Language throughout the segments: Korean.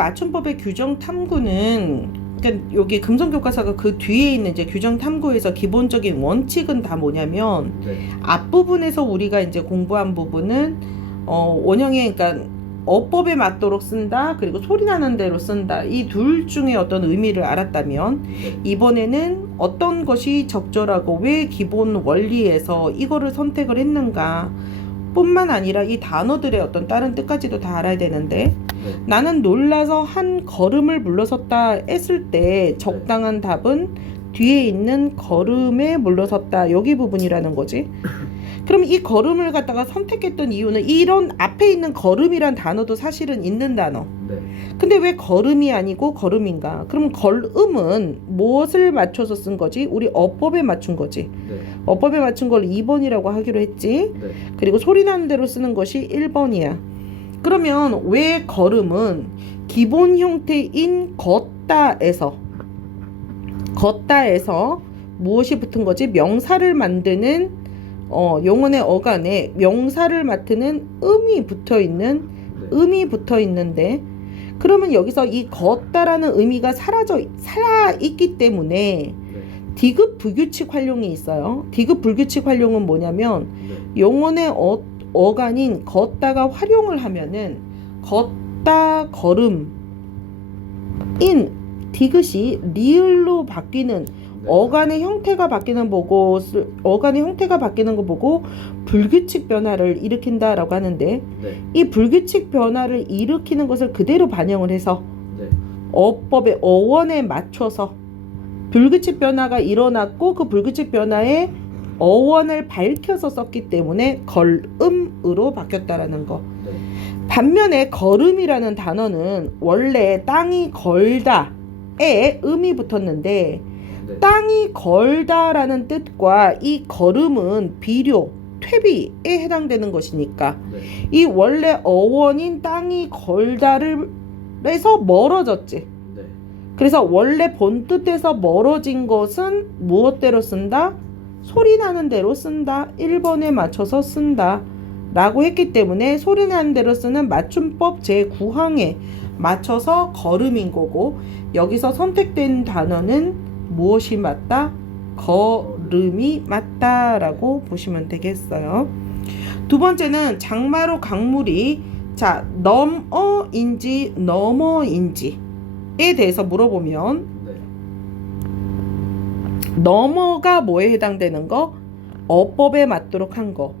맞춤법의 규정 탐구는, 그러니까 여기 금성교과서가 그 뒤에 있는 이제 규정 탐구에서 기본적인 원칙은 다 뭐냐면, 앞부분에서 우리가 이제 공부한 부분은 원형의, 그러니까 어법에 맞도록 쓴다, 그리고 소리 나는 대로 쓴다, 이 둘 중에 어떤 의미를 알았다면, 이번에는 어떤 것이 적절하고 왜 기본 원리에서 이거를 선택을 했는가 뿐만 아니라 이 단어들의 어떤 다른 뜻까지도 다 알아야 되는데, 나는 놀라서 한 걸음을 물러섰다 했을 때 적당한 답은 뒤에 있는 걸음에 물러섰다, 여기 부분이라는 거지. 그럼 이 걸음을 갖다가 선택했던 이유는, 이런 앞에 있는 걸음이란 단어도 사실은 있는 단어. 근데 왜 걸음이 아니고 걸음인가? 그럼 걸음은 무엇을 맞춰서 쓴 거지? 우리 어법에 맞춘 거지. 어법에 맞춘 걸 2번이라고 하기로 했지. 그리고 소리 나는 대로 쓰는 것이 1번이야. 그러면 왜 걸음은 기본 형태인 걷다에서 무엇이 붙은 거지? 명사를 만드는 용언의 어간에 명사를 맡는 음이 붙어 있는데, 그러면 여기서 이 걷다라는 의미가 살아있기 때문에 디귿 불규칙 활용이 있어요. 디귿 불규칙 활용은 뭐냐면, 용언의 어간인 걷다가 활용을 하면은 걷다 걸음인 디귿이 리을로 바뀌는, 어간의 형태가 바뀌는 거 보고 불규칙 변화를 일으킨다라고 하는데, 이 불규칙 변화를 일으키는 것을 그대로 반영을 해서 어법의 어원에 맞춰서 불규칙 변화가 일어났고, 그 불규칙 변화에 어원을 밝혀서 썼기 때문에 걸음으로 바뀌었다라는 거. 반면에 걸음이라는 단어는 원래 땅이 걸다에 음이 붙었는데, 땅이 걸다라는 뜻과 이 걸음은 비료, 퇴비에 해당되는 것이니까 이 원래 어원인 땅이 걸다를 해서 멀어졌지. 그래서 원래 본 뜻에서 멀어진 것은 무엇대로 쓴다? 소리 나는 대로 쓴다. 1번에 맞춰서 쓴다 라고 했기 때문에 소리 나는 대로 쓰는 맞춤법 제9항에 맞춰서 걸음인 거고, 여기서 선택된 단어는 무엇이 맞다? 걸음이 맞다라고 보시면 되겠어요. 두 번째는 장마로 강물이 넘어인지 너머인지에 대해서 물어보면, 넘어가 뭐에 해당되는 거? 어법에 맞도록 한 거.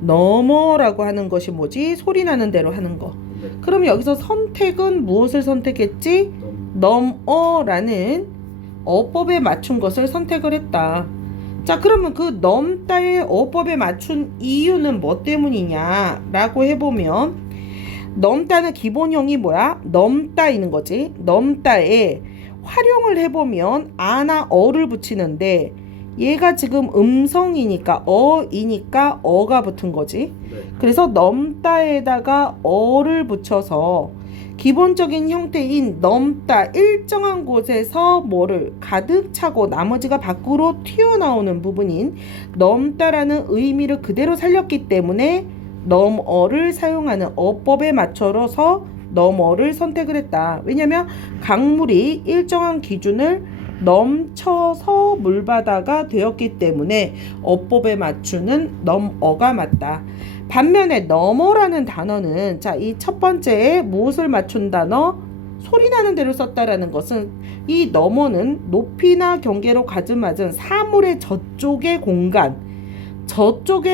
넘어라고 하는 것이 뭐지? 소리 나는 대로 하는 거. 그럼 여기서 선택은 무엇을 선택했지? 넘어라는 어법에 맞춘 것을 선택을 했다. 자, 그러면 그 넘다의 어법에 맞춘 이유는 뭐 때문이냐 라고 해보면, 넘다는 기본형이 뭐야? 넘다이는 거지. 넘다에 활용을 해보면 아나 어를 붙이는데, 얘가 지금 음성이니까 어이니까 어가 붙은 거지. 그래서 넘다에다가 어를 붙여서 기본적인 형태인 넘다, 일정한 곳에서 뭐를 가득 차고 나머지가 밖으로 튀어나오는 부분인 넘다라는 의미를 그대로 살렸기 때문에 넘어를 사용하는 어법에 맞춰서 넘어를 선택을 했다. 왜냐면 강물이 일정한 기준을 넘쳐서 물바다가 되었기 때문에 어법에 맞추는 넘어가 맞다. 반면에 넘어라는 단어는, 이 첫 번째에 무엇을 맞춘 단어? 소리 나는 대로 썼다라는 것은, 이 넘어는 높이나 경계로 가슴맞은 사물의 저쪽의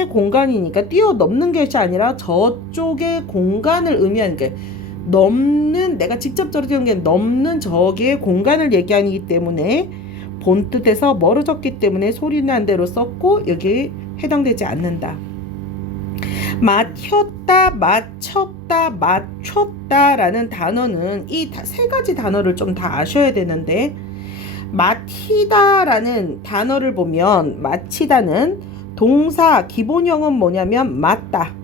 공간이니까 뛰어넘는 것이 아니라 저쪽의 공간을 의미하는 게, 내가 직접 저렇게 게 넘는 저기의 공간을 얘기하기 때문에 본 뜻에서 멀어졌기 때문에 소리 나는 대로 썼고 여기에 해당되지 않는다. 맞혔다, 맞췄다, 맞췄다라는 단어는 이 세 가지 단어를 좀 다 아셔야 되는데, 맞히다라는 단어를 보면, 맞히다는 동사 기본형은 뭐냐면 맞다.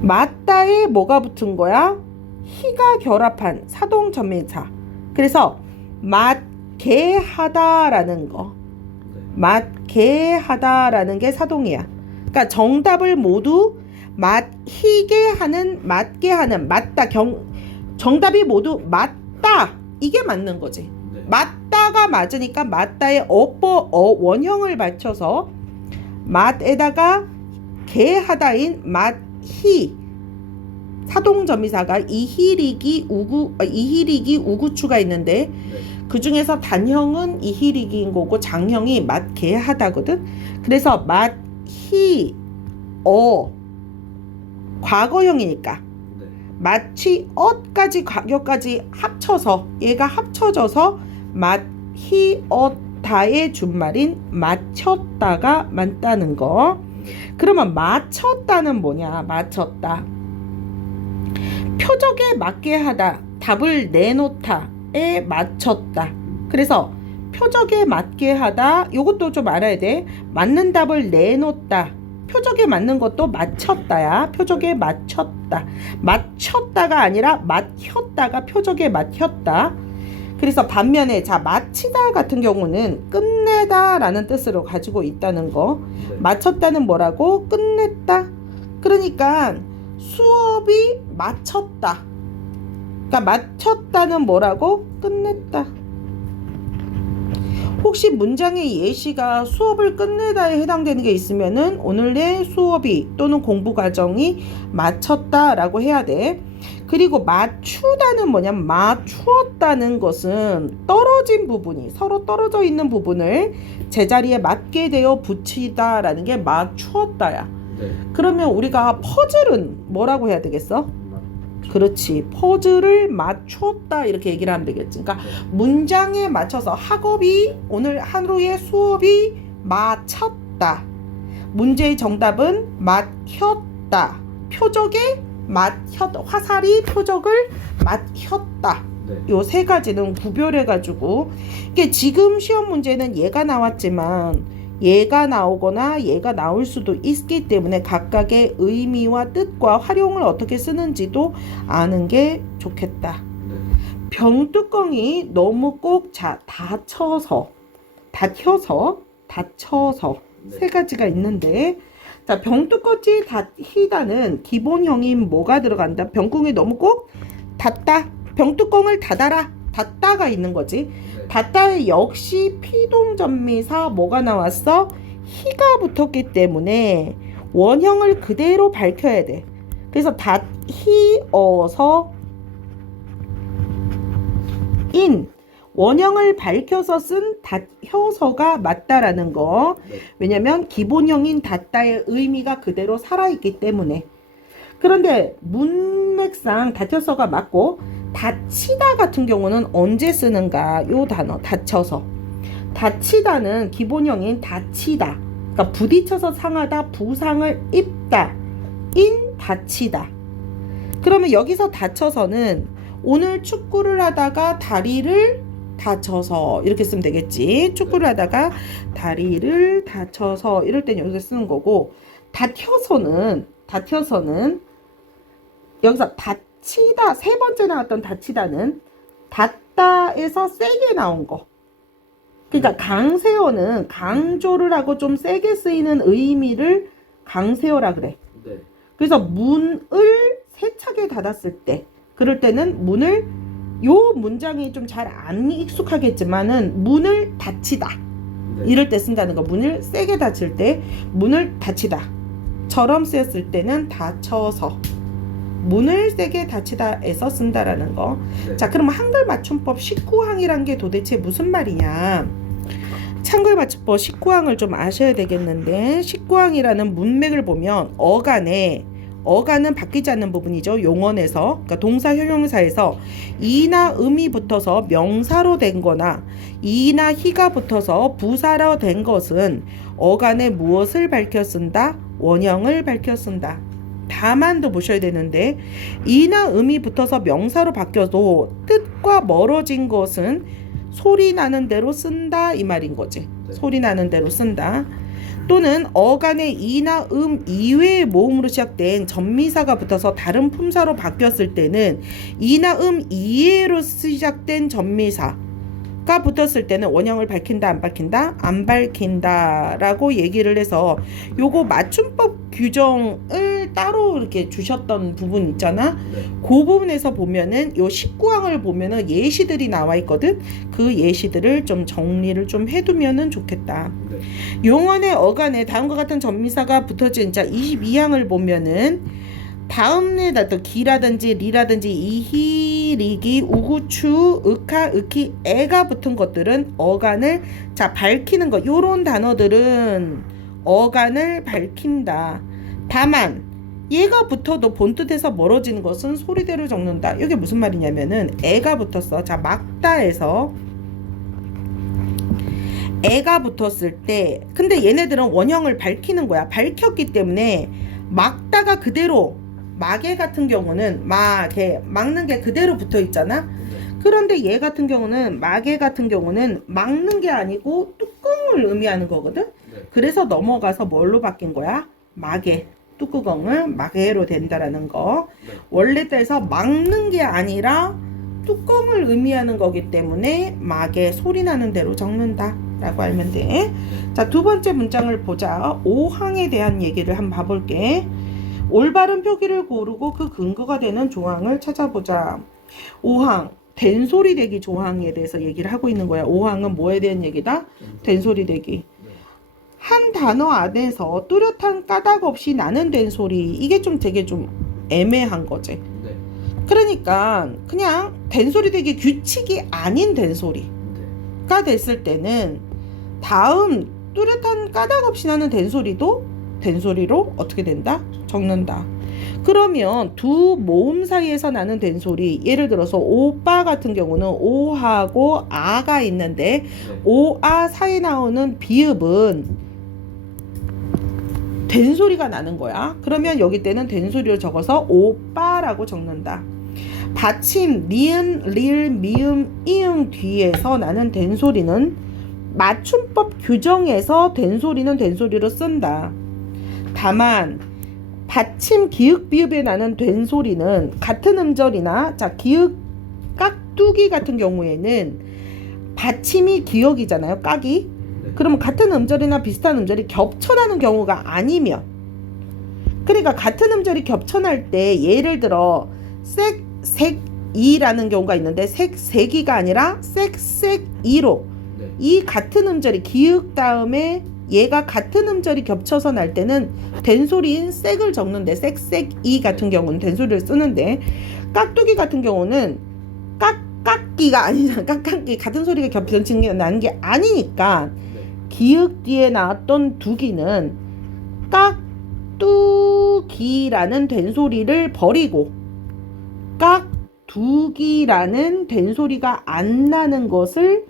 맞다에 뭐가 붙은 거야? 희가 결합한 사동전매사. 그래서 맞게 하다라는 거, 맞게 하다라는 게 사동이야. 그러니까 정답을 모두 맞게 하는, 맞다, 정답이 모두 맞다. 이게 맞는 거지. 네. 맞다가 맞으니까 맞다의 원형을 맞춰서 맛에다가 개하다인 맛히 사동점이사가 이희리기 우구추가 있는데 네. 그 중에서 단형은 이희리기인 거고 장형이 맛개하다거든. 그래서 맛히 과거형이니까 네. 마치 엇까지 과거까지 합쳐서 얘가 합쳐져서 맛히엇다의 준말인 맞췄다가 맞다는 거. 네. 그러면 맞췄다는 뭐냐? 맞췄다. 표적에 맞게 하다, 답을 내놓다에 맞췄다. 그래서 표적에 맞게 하다, 요것도 좀 알아야 돼. 맞는 답을 내놓다. 표적에 맞는 것도 맞췄다야. 표적에 맞췄다. 맞췄다가 아니라 맞혔다가 표적에 맞혔다. 그래서 반면에 자 마치다 같은 경우는 끝내다 라는 뜻으로 가지고 있다는 거. 네. 맞췄다는 뭐라고? 끝냈다. 그러니까 수업이 마쳤다. 그러니까 마쳤다는 뭐라고? 끝냈다. 혹시 문장의 예시가 수업을 끝내다에 해당되는 게 있으면은 오늘의 수업이 또는 공부 과정이 마쳤다라고 해야 돼. 그리고 맞추다는 뭐냐면 맞추었다는 것은 떨어진 부분이 서로 떨어져 있는 부분을 제자리에 맞게 되어 붙이다라는 게 맞추었다야. 네. 그러면 우리가 퍼즐은 뭐라고 해야 되겠어? 그렇지. 퍼즐을 맞췄다 이렇게 얘기를 하면 되겠지. 그러니까 문장에 맞춰서 학업이 오늘 하루의 수업이 맞췄다. 문제의 정답은 맞혔다. 표적에 화살이 표적을 맞혔다. 네. 요 세 가지는 구별해 가지고 이게 지금 시험 문제는 얘가 나왔지만 얘가 나오거나 얘가 나올 수도 있기 때문에 각각의 의미와 뜻과 활용을 어떻게 쓰는지도 아는 게 좋겠다. 네. 병뚜껑이 너무 꼭 닫혀서 네. 세 가지가 있는데 자 병뚜껑이 닫히다는 기본형인 뭐가 들어간다? 병뚜껑이 너무 꼭 닫다. 병뚜껑을 닫아라. 닫다가 있는 거지. 네. 닫다에 역시 피동전미사 뭐가 나왔어? 희가 붙었기 때문에 원형을 그대로 밝혀야 돼. 그래서 닫히어서 인 원형을 밝혀서 쓴 닫혀서가 맞다라는 거. 네. 왜냐면 기본형인 닫다의 의미가 그대로 살아있기 때문에. 그런데 문맥상 닫혀서가 맞고 닫히다 같은 경우는 언제 쓰는가? 요 단어 닫혀서. 닫히다는 기본형인 닫히다. 그러니까 부딪혀서 상하다, 부상을 입다. 인 닫히다. 그러면 여기서 닫혀서는 오늘 축구를 하다가 다리를 다쳐서 이렇게 쓰면 되겠지. 축구를 하다가 다리를 다쳐서 이럴 땐 여기서 쓰는 거고 닫혀서는 여기서 닫히다 세 번째 나왔던 닫히다는 닫다에서 세게 나온 거. 그러니까 강세어는 강조를 하고 좀 세게 쓰이는 의미를 강세어라 그래. 네. 그래서 문을 세차게 닫았을 때 그럴 때는 문을 요 문장이 좀 잘 안 익숙하겠지만은 문을 닫히다 네. 이럴 때 쓴다는 거. 문을 세게 닫힐 때 문을 닫히다 처럼 쓰였을 때는 닫혀서 문을 세게 닫히다에서 쓴다라는 거. 네. 자 그럼 한글 맞춤법 19항이란 게 도대체 무슨 말이냐. 한글 맞춤법 19항을 좀 아셔야 되겠는데 19항이라는 문맥을 보면 어간은 바뀌지 않는 부분이죠. 용언에서 그러니까 동사 형용사에서 이나 음이 붙어서 명사로 된 거나 이나 희가 붙어서 부사로 된 것은 어간에 무엇을 밝혀 쓴다? 원형을 밝혀 쓴다. 다만도 보셔야 되는데 이나 음이 붙어서 명사로 바뀌어도 뜻과 멀어진 것은 소리 나는 대로 쓴다 이 말인 거지. 네. 소리 나는 대로 쓴다. 또는 어간에 이나 이외의 모음으로 시작된 전미사가 붙어서 다른 품사로 바뀌었을 때는 이나 이외로 시작된 전미사 붙었을 때는 원형을 밝힌다 안 밝힌다? 안 밝힌다 라고 얘기를 해서 요거 맞춤법 규정을 따로 이렇게 주셨던 부분 있잖아. 네. 그 부분에서 보면은 요 19항을 보면은 예시들이 나와 있거든. 그 예시들을 좀 정리를 좀 해두면은 좋겠다. 네. 용언의 어간에 다음과 같은 전미사가 붙어진 자 22항을 보면은 다음에 또 기라든지 리라든지 이히, 리기, 우구추, 으카, 으키, 애가 붙은 것들은 어간을 자 밝히는 것. 요런 단어들은 어간을 밝힌다. 다만 얘가 붙어도 본뜻에서 멀어지는 것은 소리대로 적는다. 이게 무슨 말이냐면은 애가 붙었어. 자 막다에서 애가 붙었을 때 근데 얘네들은 원형을 밝히는 거야. 밝혔기 때문에 막다가 그대로 마개 같은 경우는 막는 게 그대로 붙어 있잖아. 네. 그런데 얘 같은 경우는 마개 같은 경우는 막는 게 아니고 뚜껑을 의미하는 거거든. 네. 그래서 넘어가서 뭘로 바뀐 거야? 마개. 뚜껑을 마개로 된다라는 거. 네. 원래 때에서 막는 게 아니라 뚜껑을 의미하는 거기 때문에 마개 소리 나는 대로 적는다 라고 알면 돼. 자, 두 번째 문장을 보자. 5항에 대한 얘기를 한번 봐볼게. 올바른 표기를 고르고 그 근거가 되는 조항을 찾아보자. 5항 된소리 대기 조항에 대해서 얘기를 하고 있는 거야. 5항은 뭐에 대한 얘기다? 된소리 대기. 한 단어 안에서 뚜렷한 까닭 없이 나는 된소리. 이게 좀 되게 좀 애매한 거지. 네. 그러니까 그냥 된소리 대기 규칙이 아닌 된소리가 네. 됐을 때는 다음 뚜렷한 까닭 없이 나는 된소리도 된소리로 어떻게 된다? 적는다. 그러면 두 모음 사이에서 나는 된소리, 예를 들어서 오빠 같은 경우는 오하고 아가 있는데 네. 오아 사이에 나오는 비읍은 된소리가 나는 거야. 그러면 여기 때는 된소리로 적어서 오빠라고 적는다. 받침 니은, 리을, 미음, 이응 뒤에서 나는 된소리는 맞춤법 규정에서 된소리는 된소리로 쓴다. 다만 받침 기역 비읍에 나는 된소리는 같은 음절이나 자 기역 깍두기 같은 경우에는 받침이 기역이잖아요. 깍이. 네. 그러면 같은 음절이나 비슷한 음절이 겹쳐나는 경우가 아니면 그러니까 같은 음절이 겹쳐날 때 예를 들어 색색이라는 경우가 있는데 색색이가 아니라 색색이로 네. 이 같은 음절이 기역 다음에 얘가 같은 음절이 겹쳐서 날 때는 된소리인 색을 적는데 색색이 같은 경우는 된소리를 쓰는데 깍두기 같은 경우는 깍깍기가 아니잖아. 깍깍기 같은 소리가 겹쳐진 게 나는 게 아니니까 네. 기역 뒤에 나왔던 두기는 깍두기라는 된소리를 버리고 깍두기라는 된소리가 안 나는 것을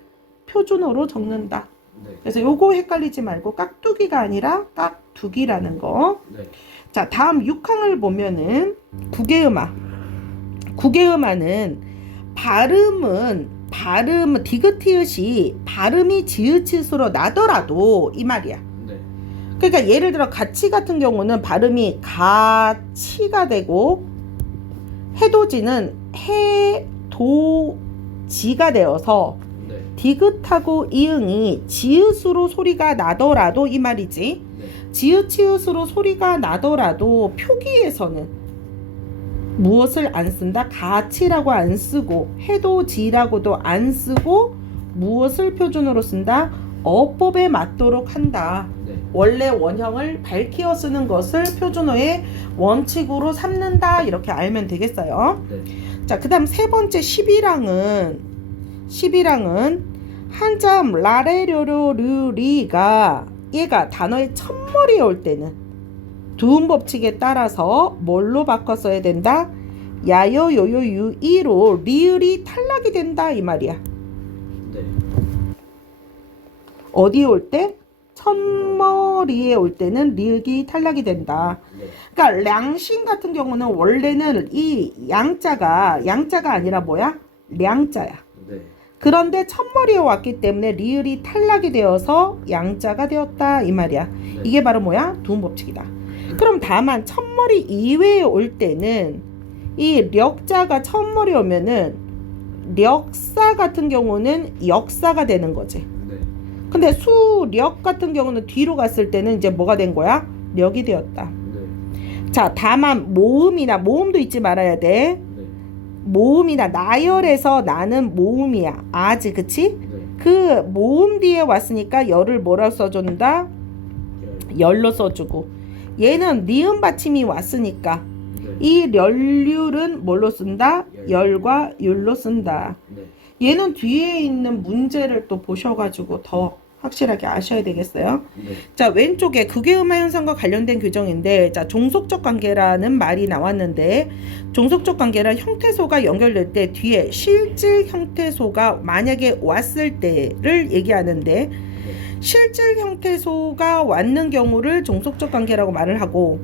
표준어로 적는다. 네. 그래서 요거 헷갈리지 말고 깍두기가 아니라 깍두기라는 거. 네. 자, 다음 6항을 보면은 구개음화. 구개음화는 발음 디귿티읕이 발음이 지읒으로 나더라도 이 말이야. 네. 그러니까 예를 들어 가치 같은 경우는 발음이 가치가 되고 해도지는 해도지가 되어서 네. 디귿하고 이응이 지읒으로 소리가 나더라도 이 말이지. 네. 지읒 치읒으로 소리가 나더라도 표기에서는 무엇을 안 쓴다? 가치라고 안 쓰고 해도지라고도 안 쓰고 무엇을 표준으로 쓴다? 어법에 맞도록 한다. 네. 원래 원형을 밝히어 쓰는 것을 표준어의 원칙으로 삼는다. 이렇게 알면 되겠어요. 네. 자, 그 다음 세 번째 11항은 한자음 라레료료류리가 얘가 단어의 첫머리에 올 때는 두음 법칙에 따라서 뭘로 바꿔 써야 된다? 야요 요요 유이로 리을이 탈락이 된다 이 말이야. 네. 어디에 올 때? 첫머리에 올 때는 리을이 탈락이 된다. 네. 그러니까 량신 같은 경우는 원래는 이 양자가 아니라 뭐야? 량자야. 네. 그런데 첫머리에 왔기 때문에 리을이 탈락이 되어서 양자가 되었다 이 말이야. 네. 이게 바로 뭐야? 두음 법칙이다. 그럼 다만 첫머리 이외에 올 때는 이 력자가 첫머리 오면은 수력사 같은 경우는 역사가 되는 거지. 네. 근데 수력 같은 경우는 뒤로 갔을 때는 이제 뭐가 된 거야? 력이 되었다. 네. 자, 다만 모음도 잊지 말아야 돼. 네. 모음이나 나열에서 나는 모음이야. 아지, 그치? 네. 그 모음 뒤에 왔으니까 열을 뭐라 써준다? 열. 열로 써주고, 얘는 니은 받침이 왔으니까 네. 이 렬률은 뭘로 쓴다? 열과 율로 쓴다. 네. 얘는 뒤에 있는 문제를 또 보셔가지고 더 확실하게 아셔야 되겠어요. 네. 자, 왼쪽에 극외음화 현상과 관련된 규정인데, 자, 종속적 관계라는 말이 나왔는데, 종속적 관계란 형태소가 연결될 때 뒤에 실질 형태소가 만약에 왔을 때를 얘기하는데, 네. 실질 형태소가 왔는 경우를 종속적 관계라고 말을 하고,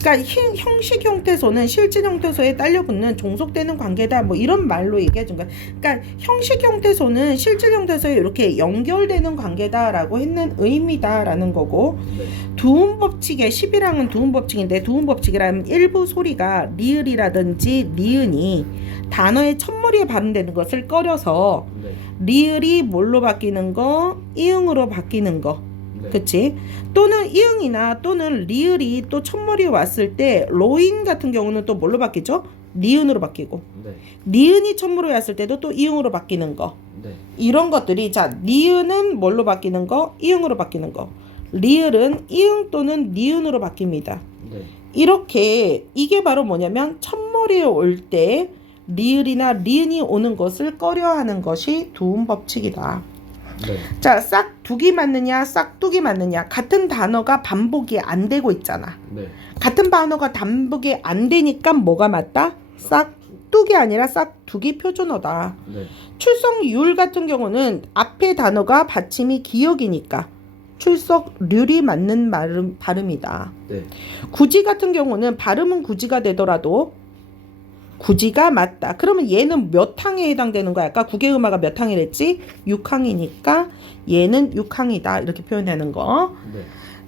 그러니까 형식 형태소는 실질 형태소에 딸려붙는 종속되는 관계다, 뭐 이런 말로 얘기해 준 거야. 그러니까 형식 형태소는 실질 형태소에 이렇게 연결되는 관계다라고 했는 의미다라는 거고, 네. 두음 법칙의 10이랑은 두음 법칙인데, 두음 법칙이라면 일부 소리가 리을이라든지 니은이 단어의 첫머리에 발음되는 것을 꺼려서 네. 리을이 뭘로 바뀌는 거? 이응으로 바뀌는 거. 네. 그치? 또는 이응이나 또는 리을이 또 첫머리에 왔을 때 로인 같은 경우는 또 뭘로 바뀌죠? 니은으로 바뀌고, 네. 니은이 첫머리에 왔을 때도 또 이응으로 바뀌는 거. 네. 이런 것들이, 자, 니은은 뭘로 바뀌는 거? 이응으로 바뀌는 거. 리을은 이응 또는 니은으로 바뀝니다. 네. 이렇게 이게 바로 뭐냐면 첫머리에 올 때 리을이나 리은이 오는 것을 꺼려하는 것이 두음 법칙이다. 네. 자, 싹두기 맞느냐 싹두기 맞느냐, 같은 단어가 반복이 안 되고 있잖아. 네. 같은 단어가 반복이 안 되니까 뭐가 맞다? 싹두기 아니라 싹두기 표준어다. 네. 출석률 같은 경우는 앞에 단어가 받침이 기역이니까 출석률이 맞는 발음이다. 네. 구지 같은 경우는 발음은 구지가 되더라도 구지가 맞다. 그러면 얘는 몇 항에 해당되는 거야? 아까 국외음화가 몇 항이랬지? 6항이니까 얘는 6항이다. 이렇게 표현하는 거. 네.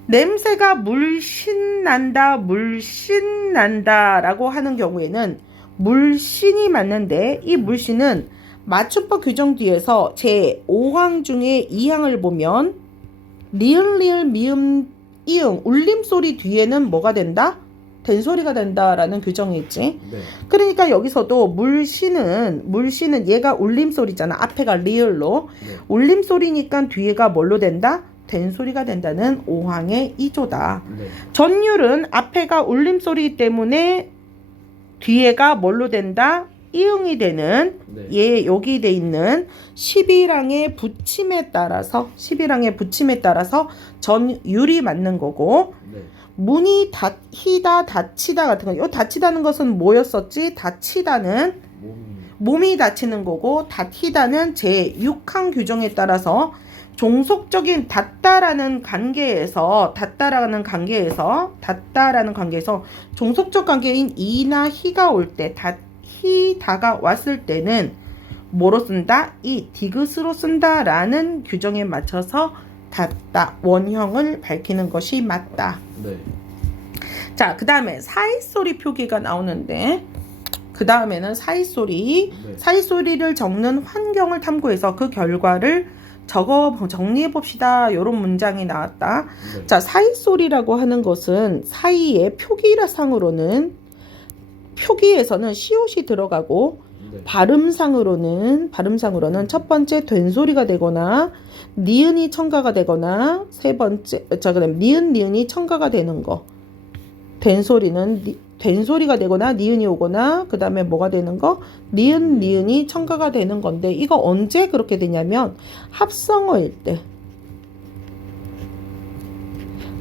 냄새가 물씬 난다, 물씬 난다 라고 하는 경우에는 물씬이 맞는데, 이 물씬은 맞춤법 규정 뒤에서 제 5항 중에 2항을 보면 리을 리을 미음 이응 울림소리 뒤에는 뭐가 된다? 된소리가 된다라는 규정이 있지. 네. 그러니까 여기서도 물씬은 얘가 울림소리잖아. 앞에가 리을로. 네. 울림소리니까 뒤에가 뭘로 된다? 된소리가 된다는 5항의 2조다. 네. 전율은 앞에가 울림소리 때문에 뒤에가 뭘로 된다? 이응이 되는, 네. 얘 여기 돼 있는 11항의 붙임에 따라서 전율이 맞는 거고, 네. 문이 닫히다 닫히다 같은 거, 요 닫히다는 것은 뭐였었지? 닫히다는 몸이 닫히는 거고, 닫히다는 제 6항 규정에 따라서 종속적인 닫다라는 관계에서 종속적 관계인 이나 희가 올 때, 닫히다가 왔을 때는 뭐로 쓴다? 이 디귿으로 쓴다라는 규정에 맞춰서 닫다, 원형을 밝히는 것이 맞다. 네. 자, 그 다음에 사이소리 표기가 나오는데, 그 다음에는 사이소리, 네. 사이소리를 적는 환경을 탐구해서 그 결과를 정리해 봅시다. 이런 문장이 나왔다. 네. 자, 사이소리라고 하는 것은 사이의 표기상으로는, 표기에서는 시옷이 들어가고, 네. 발음상으로는 첫 번째 된소리가 되거나 니은이 첨가가 되거나, 세 번째, 자, 그다음 니은이 첨가가 되는 거. 된소리는 된소리가 되거나 니은이 오거나, 그 다음에 뭐가 되는 거? 니은이 첨가가 되는 건데, 이거 언제 그렇게 되냐면 합성어일 때,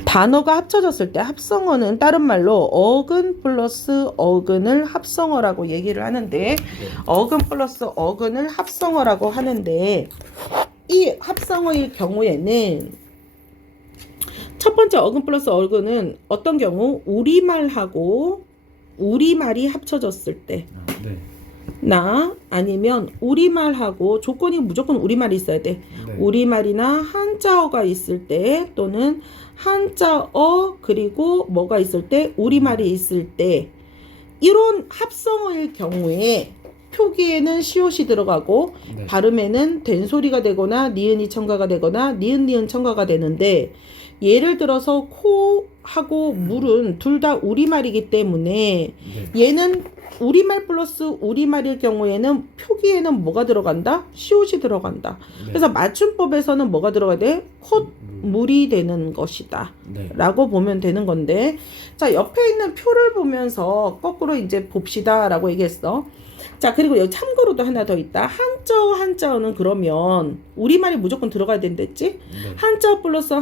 단어가 합쳐졌을 때. 합성어는 다른 말로 어근 플러스 어근을 합성어라고 얘기를 하는데, 네. 어근 플러스 어근을 합성어라고 하는데, 이 합성어의 경우에는 첫 번째 어근 플러스 어근은 어떤 경우? 우리말하고 우리말이 합쳐졌을 때, 네. 나 아니면 우리말하고, 조건이 무조건 우리말이 있어야 돼. 네. 우리말이나 한자어가 있을 때, 또는 한자어 그리고 뭐가 있을 때? 우리말이 있을 때, 이런 합성어의 경우에 표기에는 시옷이 들어가고 네. 발음에는 된 소리가 되거나 니은이 첨가가 되거나 니은 첨가가 되는데 예를 들어서 코하고 물은 둘 다 우리말이기 때문에 네. 얘는 우리말 플러스 우리말일 경우에는 표기에는 뭐가 들어간다? 시옷이 들어간다. 네. 그래서 맞춤법에서는 뭐가 들어가야 돼? 콧물이 되는 것이다. 네. 라고 보면 되는 건데, 자, 옆에 있는 표를 보면서 거꾸로 이제 봅시다 라고 얘기했어. 자, 그리고 여기 참고로도 하나 더 있다. 한자어는 그러면 우리말이 무조건 들어가야 된댔지? 네. 한자어 플러스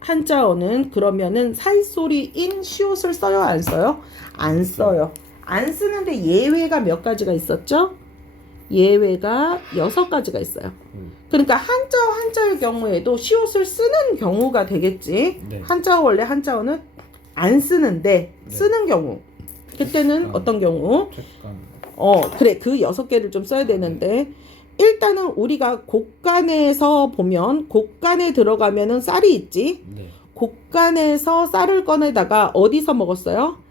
한자어는 그러면은 사이소리인 시옷을 써요, 안 써요? 안 써요. 안 쓰는데 예외가 몇 가지가 있었죠? 예외가 6가지가 있어요. 그러니까 한자의 경우에도 시옷을 쓰는 경우가 되겠지. 네. 원래 한자어는 안 쓰는데 네. 쓰는 경우. 그때는 어떤 경우? 그래. 그 6개를 좀 써야 되는데 일단은 우리가 곡간에서 보면 곡간에 들어가면은 쌀이 있지. 네. 곡간에서 쌀을 꺼내다가 어디서 먹었어요?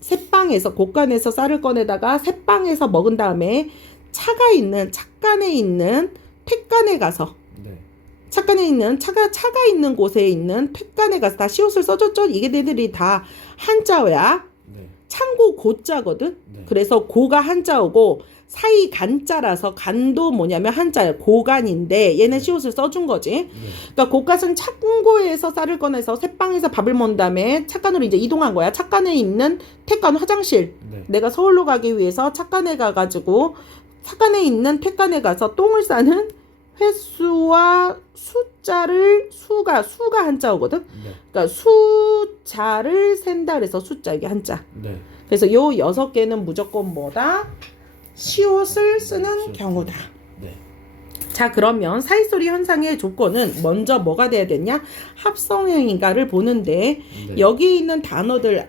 셋방에서 곡간에서 쌀을 꺼내다가 셋방에서 먹은 다음에 착간에 있는 택간에 가서 네. 착간에 있는 차가 있는 곳에 있는 택간에 가서 다 시옷을 써줬죠. 이게 얘들이 다 한자어야. 네. 창고 고자거든. 네. 그래서 고가 한자어고 사이 간자라서 간도 뭐냐면 한자야. 고간인데 얘는 시옷을 써준 거지. 네. 그러니까 고갓은 창고에서 쌀을 꺼내서 셋방에서 밥을 먹은 다음에 착간으로 이제 이동한 거야. 착간에 있는 택간 화장실. 네. 내가 서울로 가기 위해서 착간에 가가지고 착간에 있는 택간에 가서 똥을 싸는 횟수와 숫자를 수가 한자어거든. 네. 그러니까 숫자를 센다 그래서 숫자 이게 한자. 네. 그래서 요 6개는 무조건 뭐다? 시옷을 쓰는 경우다. 네. 자, 그러면 사이소리 현상의 조건은 먼저 뭐가 돼야 되냐? 합성형인가를 보는데 네. 여기 있는 단어들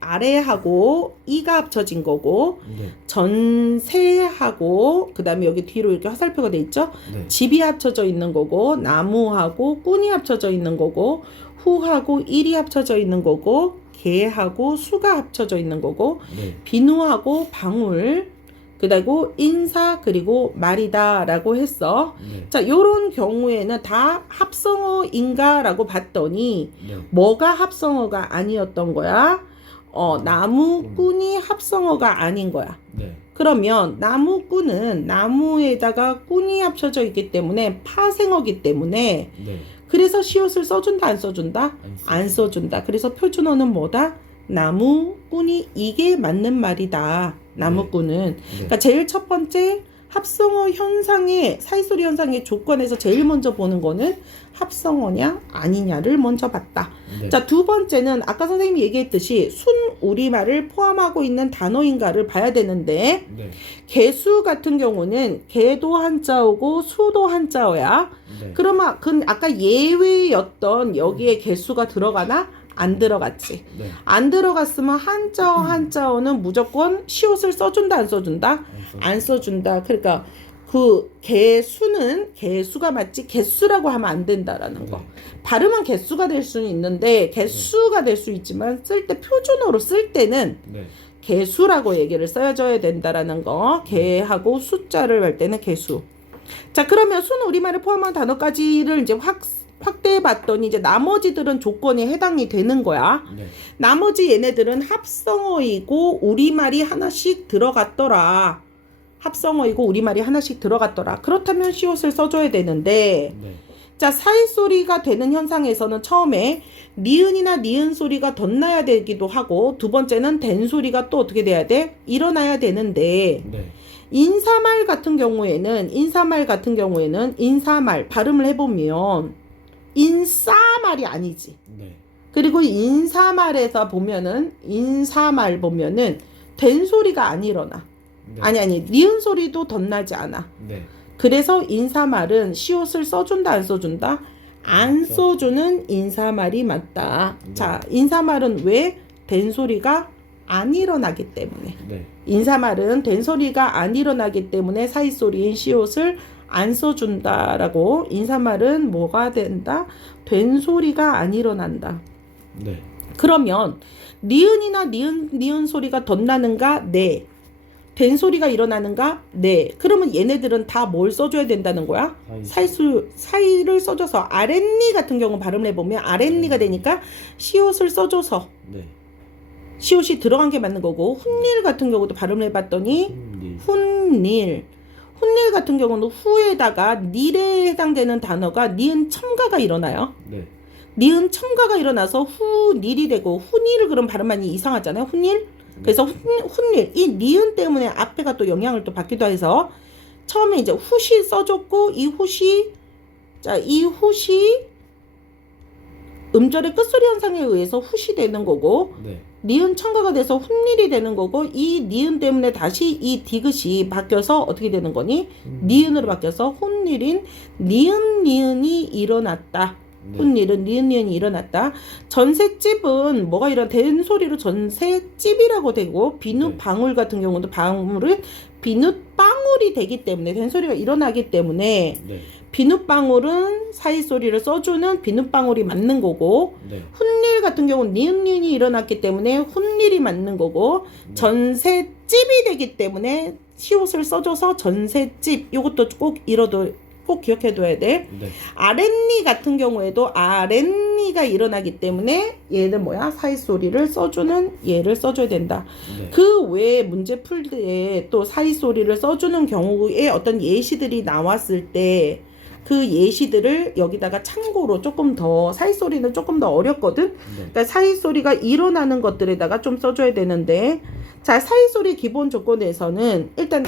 아래하고 이가 합쳐진 거고 네. 전세하고 그 다음에 여기 뒤로 이렇게 화살표가 돼 있죠? 네. 집이 합쳐져 있는 거고 나무하고 꾼이 합쳐져 있는 거고 후하고 일이 합쳐져 있는 거고 개하고 수가 합쳐져 있는 거고 네. 비누하고 방울 그리고 인사 그리고 말이다 라고 했어. 네. 자, 요런 경우에는 다 합성어인가 라고 봤더니 네. 뭐가 합성어가 아니었던 거야? 나무꾼이 합성어가 아닌 거야. 네. 그러면 나무꾼은 나무에다가 꾼이 합쳐져 있기 때문에 파생어기 때문에 네. 그래서 시옷을 써준다 안 써준다? 안 써준다. 그래서 표준어는 뭐다? 나무꾼이 이게 맞는 말이다. 나무꾼은. 그러니까 제일 첫 번째 합성어 현상의 사이소리 현상의 조건에서 제일 먼저 보는 거는 합성어냐 아니냐를 먼저 봤다. 네. 자, 두 번째는 아까 선생님이 얘기했듯이 순 우리말을 포함하고 있는 단어인가를 봐야 되는데 네. 개수 같은 경우는 개도 한자어고 수도 한자어야. 네. 그러면 그 아까 예외였던 여기에 개수가 들어가나? 안 들어갔지. 네. 안 들어갔으면 한자어는 무조건 시옷을 써준다 안 써준다? 안 써준다. 그러니까 그 개수는 개수가 맞지 개수라고 하면 안 된다라는 거. 네. 발음은 개수가 될 수는 있는데 개수가 될 수 있지만 쓸 때 표준어로 쓸 때는 네. 개수라고 얘기를 써줘야 된다라는 거. 개하고 숫자를 할 때는 개수. 자, 그러면 순 우리말을 포함한 단어까지를 이제 확대해 봤더니 이제 나머지들은 조건에 해당이 되는 거야. 네. 나머지 얘네들은 합성어이고 우리말이 하나씩 들어갔더라. 합성어이고 우리말이 하나씩 들어갔더라. 그렇다면 시옷을 써줘야 되는데 네. 자, 사이소리가 되는 현상에서는 처음에 니은이나 니은 소리가 덧나야 되기도 하고 두 번째는 된 소리가 또 어떻게 돼야 돼? 일어나야 되는데 네. 인사말 같은 경우에는 인사말 발음을 해보면 인싸말이 아니지. 네. 그리고 인사말 보면은 된 소리가 안 일어나. 네. 아니 니은 소리도 덧나지 않아. 네. 그래서 인사말은 시옷을 써준다 안 써준다? 안 써주는 인사말이 맞다. 네. 자, 인사말은 왜? 된 소리가 안 일어나기 때문에. 네. 인사말은 된 소리가 안 일어나기 때문에 사이소리인 시옷을 안 써준다라고. 인사말은 뭐가 된다? 된 소리가 안 일어난다. 네. 그러면 니은이나 니은 소리가 덧나는가? 네. 된 소리가 일어나는가? 네. 그러면 얘네들은 다 뭘 써줘야 된다는 거야? 사이를 써줘서 아랫니 같은 경우 발음을 해보면 아랫니가 되니까 시옷을 써줘서 네. 시옷이 들어간 게 맞는 거고 훈닐 같은 경우도 발음을 해봤더니 훈닐 같은 경우는 후에다가 닐에 해당되는 단어가 니은 첨가가 일어나요. 네. 니은 첨가가 일어나서 후닐이 되고 후닐을 그럼 발음하니 이상하잖아요. 후닐. 그래서 훈닐 이 니은 때문에 앞에가 또 영향을 또 받기도 해서 처음에 이제 후시 써줬고 이 후시 음절의 끝소리 현상에 의해서 후시 되는 거고 네. 니은 첨가가 돼서 훈닐이 되는 거고 이 니은 때문에 다시 이 디귿이 바뀌어서 어떻게 되는 거니? 니은으로 바뀌어서 훈닐인 니은이 일어났다. 네. 훈닐은 니은이 일어났다. 전셋집은 뭐가 된 소리로 전셋집이라고 되고 비눗방울 같은 경우도 방울은 비눗방울이 되기 때문에 된 소리가 일어나기 때문에 네. 비눗방울은 사이 소리를 써주는 비눗방울이 맞는 거고 네. 훈닐 같은 경우는 니은이 일어났기 때문에 훈닐이 맞는 거고 전셋집이 되기 때문에 시옷을 써줘서 전셋집 이것도 꼭 기억해둬야 돼. 네. 아랫니 같은 경우에도 아랫니가 일어나기 때문에 얘는 뭐야? 사이 소리를 써주는 얘를 써줘야 된다. 네. 그 외에 문제 풀 때 또 사이 소리를 써주는 경우에 어떤 예시들이 나왔을 때 그 예시들을 여기다가 참고로 조금 더 사이 소리는 조금 더 어렵거든. 네. 그러니까 사이 소리가 일어나는 것들에다가 좀 써줘야 되는데 자 사이 소리 기본 조건에서는 일단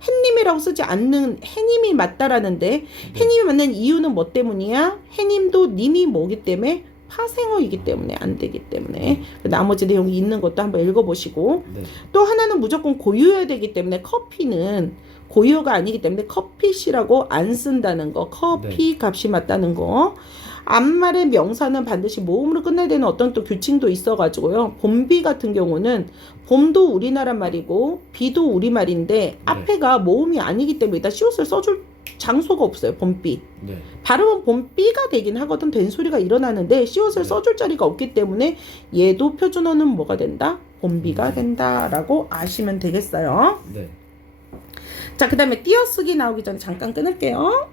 해님이라고 쓰지 않는 해님이 맞다라는데 해님이 맞는 이유는 뭐 때문이야? 해님도 님이 뭐기 때문에 파생어이기 때문에 안 되기 때문에 나머지 내용이 있는 것도 한번 읽어보시고 네. 또 하나는 무조건 고유어야 되기 때문에 커피는 고유어가 아니기 때문에 커피시라고 안 쓴다는 거 커피 값이 맞다는 거 앞말의 명사는 반드시 모음으로 끝내야 되는 어떤 또 규칙도 있어가지고요. 봄비 같은 경우는 봄도 우리나라 말이고 비도 우리말인데 앞에가 모음이 아니기 때문에 일단 시옷을 써줄 장소가 없어요. 봄비. 네. 발음은 봄비가 되긴 하거든. 된 소리가 일어나는데 시옷을 써줄 자리가 없기 때문에 얘도 표준어는 뭐가 된다? 봄비가 된다라고 아시면 되겠어요. 네. 자, 그 다음에 띄어쓰기 나오기 전에 잠깐 끊을게요.